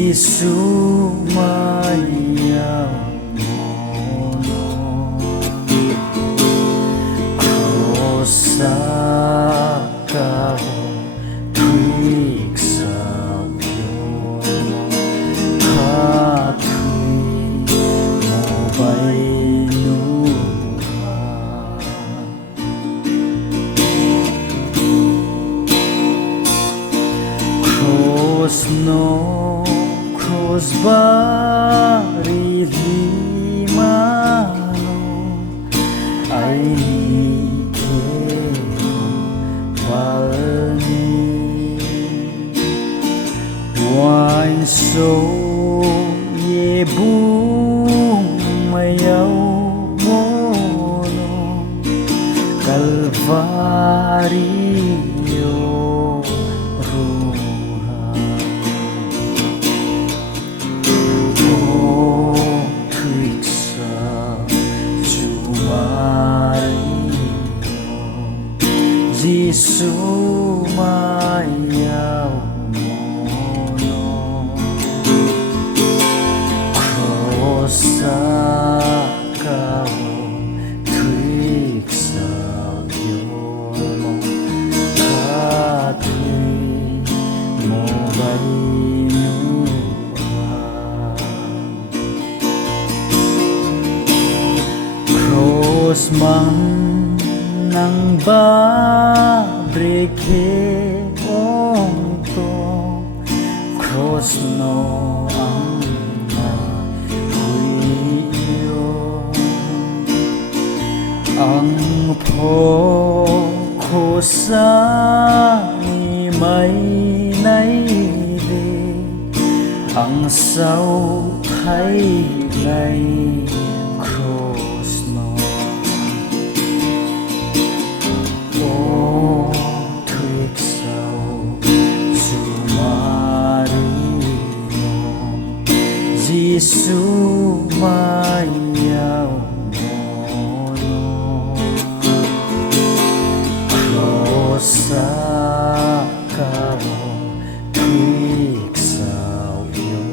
Giêsu maya mono crossa cao thuyết sao yo ha thủy mô bay nu cross no Crossbari limano ai ke valni wine so ye bung mayau mono Calvario Giêsu maya mono crossa cao thuyết sao yo ha thủy mô bay nu cross mang nang ba breke ong to cross no ang na huyo ang po khosa ni mai nay de ang sao thay nay cross no Giêsu maya mono crossa cao thuyết sao yo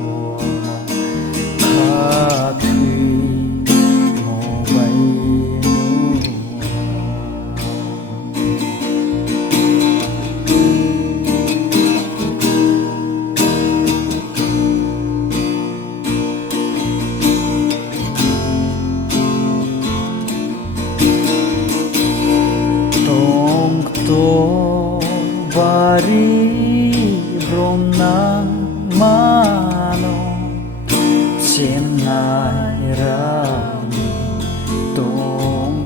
ha thủy mô bay to bari brom nang mano chen nai rami tong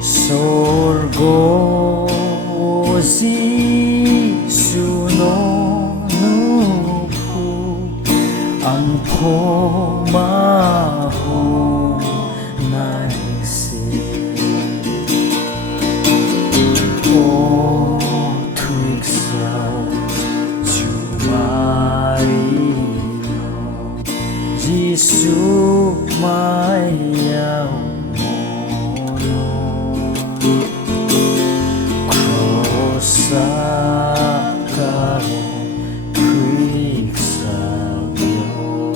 sorgo Giêsu no nu phu ang pho ma hu nai si thuyết sao chu Maria Giêsu maya mono crossa cao thuyết sao yo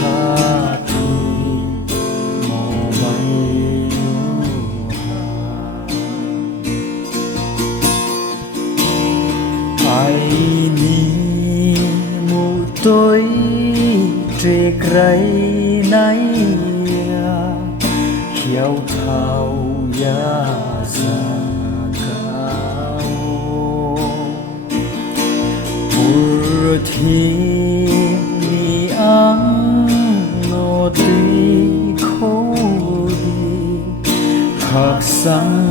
ha thủy mô bay ai ni mu tôi tre gray nay hiao thao ya za cao pur thi ni ang no ti khô đi khắc sang